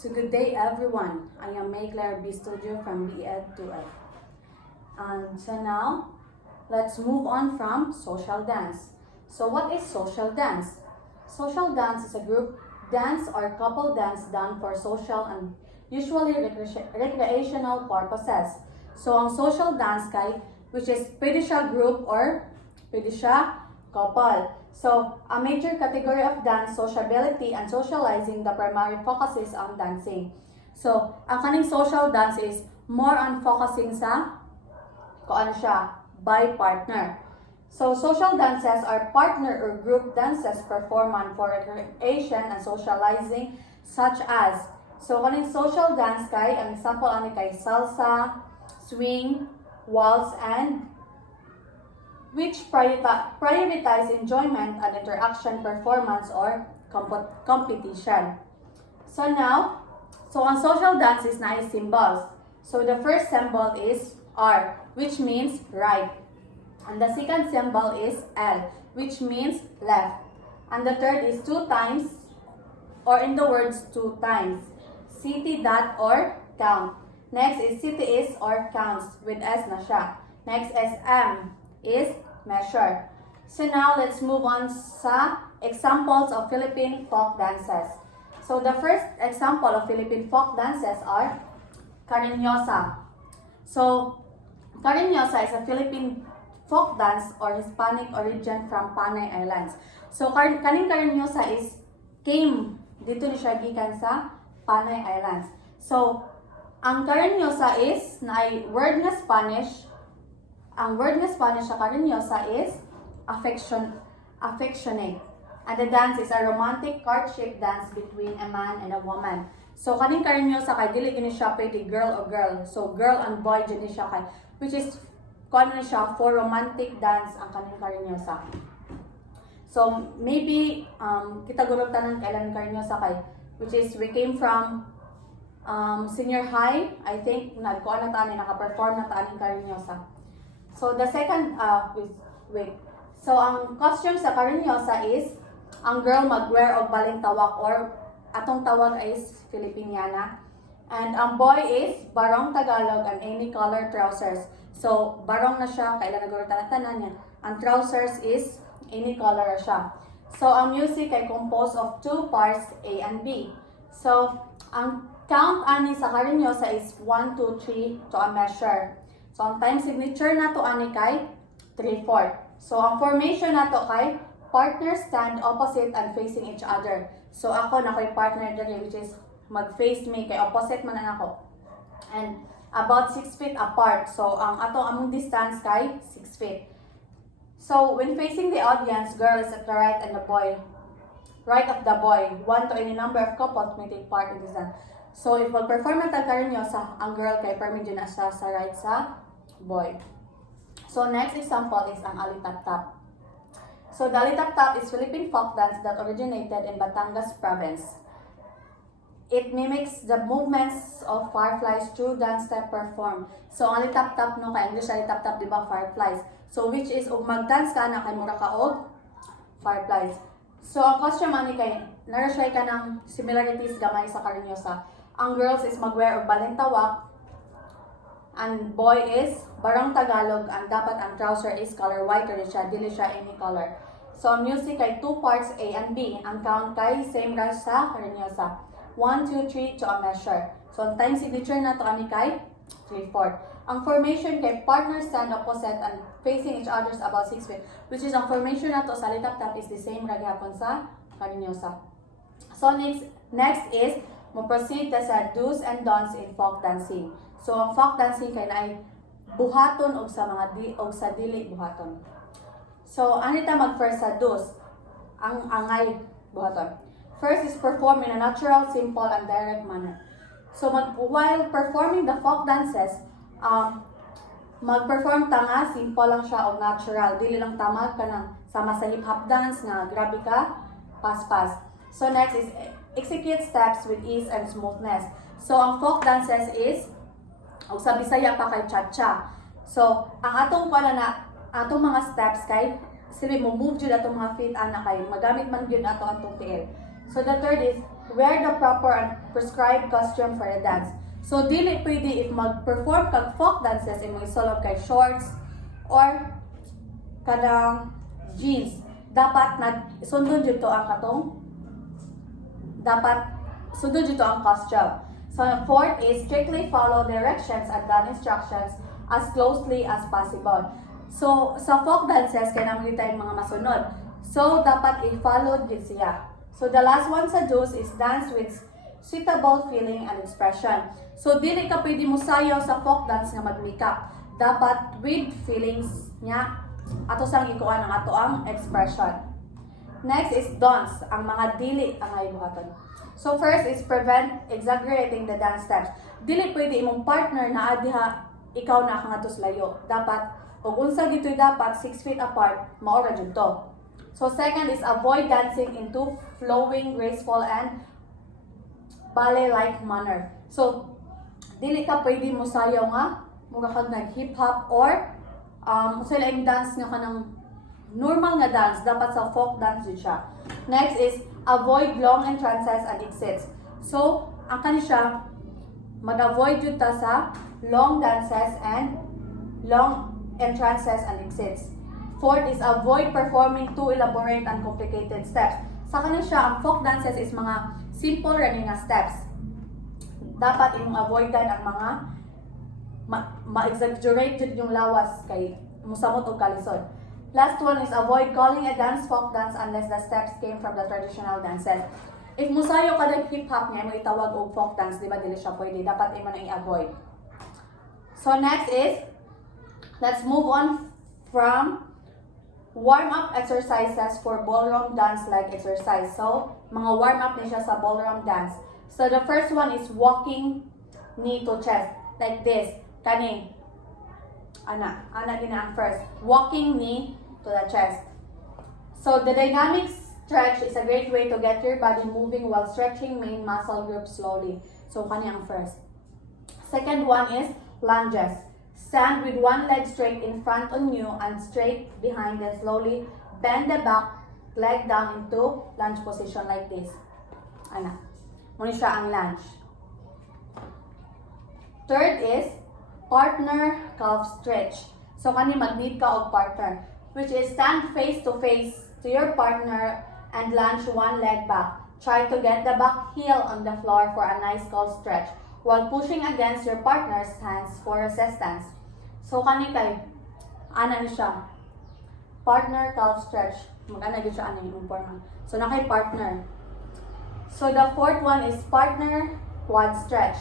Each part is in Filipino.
So good day everyone. I am May Claire B. Studio from BEd 2F. And so now, let's move on from social dance. So what is social dance? Social dance is a group dance or couple dance done for social and usually recreational purposes. So ang social dance kay, which is pwede siya group or pwede siya couple. So, a major category of dance, sociability, and socializing, the primary focus is on dancing. So, ang kaning social dance is more on focusing sa kuan siya, by partner. So, social dances are partner or group dances performed for recreation and socializing such as, so kaning social dance kay, ang example ani kay salsa, swing, waltz, and which prioritize enjoyment and interaction, performance, or competition. So now, ang social dance is na symbols. So the first symbol is R, which means right. And the second symbol is L, which means left. And the third is 2 times, or in the words 2 times. CT dot or count. Next is CT is or counts with S na siya. Next is M is measure. So now let's move on sa examples of Philippine folk dances. So the first example of Philippine folk dances are Cariñosa. So Cariñosa is a Philippine folk dance or Hispanic origin from Panay Islands. So kaning Cariñosa is came dito ni siya gikan sa Panay Islands. So ang Cariñosa is na word na Spanish. Ang word na Spanish sa Cariñosa is affectionate. And the dance is a romantic courtship dance between a man and a woman. So kaning Cariñosa kay dili gini siya pwede girl o girl. So girl and boy gini siya kay, which is kuno ni siya for romantic dance ang kaning Cariñosa. So maybe kita gurog tanan kailan Cariñosa kay, which is we came from senior high. I think nagkuan na tani naka-perform na tani Cariñosa. So the second, wait. So ang costume sa Cariñosa is, ang girl mag-wear og balintawak or atong tawag is Filipiniana. And ang boy is barong Tagalog and any color trousers. So barong na siya, kailan nagurta-tanan niya. Ang trousers is any color siya. So ang music ay composed of 2 parts, A and B. So ang count ani sa Cariñosa is 1, 2, 3 to a measure. So, ang time signature na to ani kay 3/4. So, ang formation na to kay partners stand opposite and facing each other. So, ako na kay partner dali, which is mag-face me kay opposite man ako. And about 6 feet apart. So, ang among distance kay 6 feet. So, when facing the audience, girl is at the right and the boy right of the boy. 1 to any number of couples may take part in this dance. So, if mag-perform na Cariñosa, ang girl kay permit na siya sa right sa boy. So, next example is ang Alitap-Tap. So, the Alitap-Tap is Philippine folk dance that originated in Batangas province. It mimics the movements of fireflies through dance step performed. So, ang Alitap-Tap, no, kay English Alitap-Tap, di ba, fireflies. So, which is, mag-dance ka na kay mura ka og fireflies. So, ang costume ani kay, narasya ka ng similarities gamay sa Cariñosa. Ang girls is mag-wear og balintawak, and boy is barong Tagalog, and dapat ang trouser is color white or siya, dili siya any color. So, ang music ay 2 parts, A and B. Ang count kay same ras sa Cariñosa. 1, 2, 3 to a measure. So, ang time signature na to ani kay 3/4. Ang formation kay partners stand opposite and facing each other about 6 feet, which is ang formation na to sa Alitap-Tap is the same ra gyapon sa Cariñosa. So, next is mo-proceed sa do's and don'ts in folk dancing. So, ang folk dancing kay na ay buhaton og sa mga sa dili buhaton. So, anita mag-first sa do's. Ang angay buhaton. First is perform in a natural, simple, and direct manner. So, while performing the folk dances, mag-perform ta nga, simple lang siya o natural. Dili lang tamag ka ng sama sa hip-hop dance nga grabe ka, pas-pas. So, next is execute steps with ease and smoothness. So, ang folk dances is, o sa Bisaya pa kay cha-cha. So, ang atong mga steps kay, sila mo move jud atong mga feet ana kay magamit man gyud atong tiil. So the third is wear the proper and prescribed costume for the dance. So dili pwede if mag-perform kag folk dances imong isulod kay shorts or kanang jeans. Dapat sundon jud to ang katong dapat sundon jud to ang costume. So the fourth is strictly follow directions and dance instructions as closely as possible. So sa folk dances kay naman tayo mga masunod. So dapat i-follow din siya. So the last one sa juice is dance with suitable feeling and expression. So dili ka pwede mo sayaw sa folk dance nga mag-makeup. Dapat with feelings niya ato sang ikuan ang ato ang expression. Next is dance, ang mga dili ang ibuhaton. So first is prevent exaggerating the dance steps. Dili pwede imong partner na adiha ikaw na kang atos layo. Dapat ug unsa gitoy dapat 6 feet apart mao ra jud to. So second is avoid dancing into flowing, graceful and ballet-like manner. So dili ka pwede mo sayaw nga mura kag nag hip hop or sa laing dance nga kanang normal nga dance, dapat sa folk dance yun siya. Next is avoid long entrances and exits. So ang kani siya mag-avoid jud ta sa long dances and long entrances and exits. Fourth is avoid performing too elaborate and complicated steps. Sa kanin siya, ang folk dances is mga simple running na steps. Dapat imong avoidan ang mga ma-exaggerate jud yung lawas kay musamot og kalisod. Last one is avoid calling a dance folk dance unless the steps came from the traditional dances. If musayo ka ng hip hop nga mo itawag og folk dance, di ba dili siya pwede, dapat imo na i-avoid. So next is let's move on from warm-up exercises for ballroom dance-like exercise. So, mga warm-up na siya sa ballroom dance. So, the first one is walking knee to chest. Like this. Kani. Ana gina ang first. Walking knee to the chest. So, the dynamic stretch is a great way to get your body moving while stretching main muscle groups slowly. So, kani ang first. Second one is lunges. Stand with one leg straight in front on you and straight behind, then slowly bend the back leg down into lunge position like this. Ana. Muna siya ang lunge. Third is partner calf stretch. So kani mag-need ka og partner, which is stand face to your partner and lunge one leg back. Try to get the back heel on the floor for a nice calf stretch, while pushing against your partner's hands for resistance. So kani kay ana ni siya. Partner calf stretch. Mag-ana gyud siya ana yung forma. So na kay partner. So the fourth one is partner quad stretch.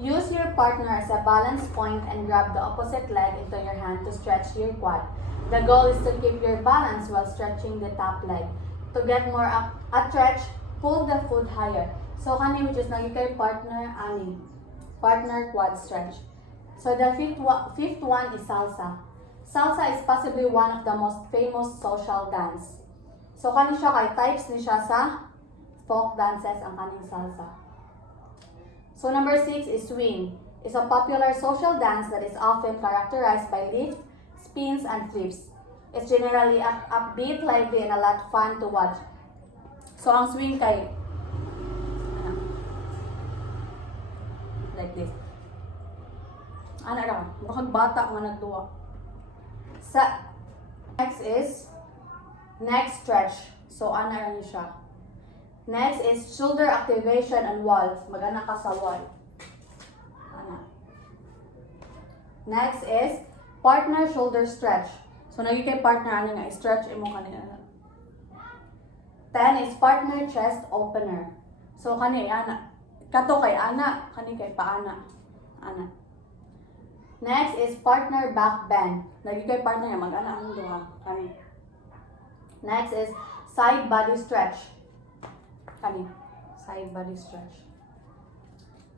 Use your partner as a balance point and grab the opposite leg into your hand to stretch your quad. The goal is to keep your balance while stretching the top leg. To get more a stretch, pull the foot higher. So kani which is nagi kay partner ani. Partner quad stretch. So the fifth one is salsa. Salsa is possibly one of the most famous social dance. So kani siya kay types ni siya sa folk dances ang kaning salsa. So number 6 is swing. It's a popular social dance that is often characterized by lifts, spins, and flips. It's generally upbeat, lively, and a lot fun to watch. So ang swing kay like this. Ana ra, murag bata nga nagduwa. Next is neck stretch. So ana ra ni siya. Next is shoulder activation and wall. Mag-ana ka sa wall. Ana. Next is partner shoulder stretch. So nagi kay partner ana nga stretch imo kanina. 10 is partner chest opener. So kani ana. Kato kay ana, kani kay paana. Ana. Next is partner back bend. Lagi kay partner mag-ana ang duha. Kani. Next is side body stretch. Kani. Side body stretch.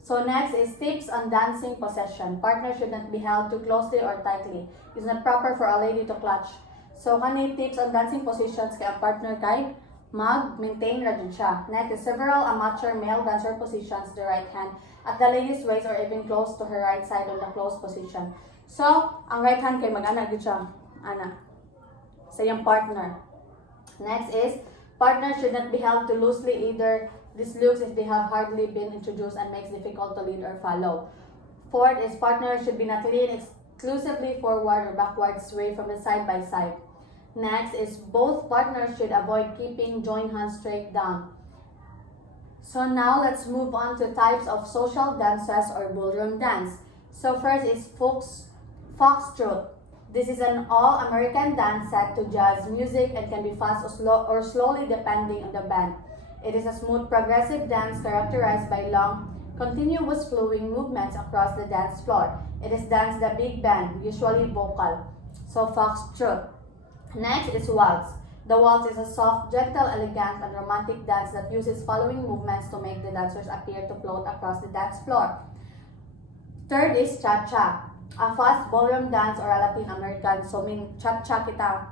So next is tips on dancing position. Partner should not be held too closely or tightly. It's not proper for a lady to clutch. So kani tips on dancing positions kay ang partner kay mag-maintain ra jud siya. Next is several amateur male dancer positions, the right hand at the lady's waist or even close to her right side on the closed position. So, ang right hand kay mag-ana gud siya. Ana. Sa iyang partner. Next is, partner should not be held too loosely either This looks if they have hardly been introduced and makes difficult to lead or follow. Fourth is partners should be not lean exclusively forward or backward sway from the side by side. Next is both partners should avoid keeping joint hands straight down. So now let's move on to types of social dances or ballroom dance. So first is foxtrot. This is an all-American dance set to jazz music and can be fast or slowly depending on the band. It is a smooth, progressive dance characterized by long, continuous flowing movements across the dance floor. It is danced the big band, usually vocal. So foxtrot. Next is waltz. The waltz is a soft, gentle, elegant, and romantic dance that uses following movements to make the dancers appear to float across the dance floor. Third is cha-cha, a fast ballroom dance or a Latin American. So, cha-cha kita.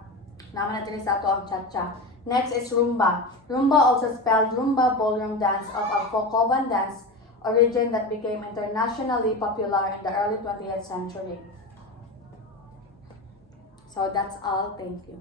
Naman natin sa ito ang cha-cha. Next is rumba. Rumba, also spelled rumba ballroom dance of a Kokovan dance origin that became internationally popular in the early 20th century. So that's all. Thank you.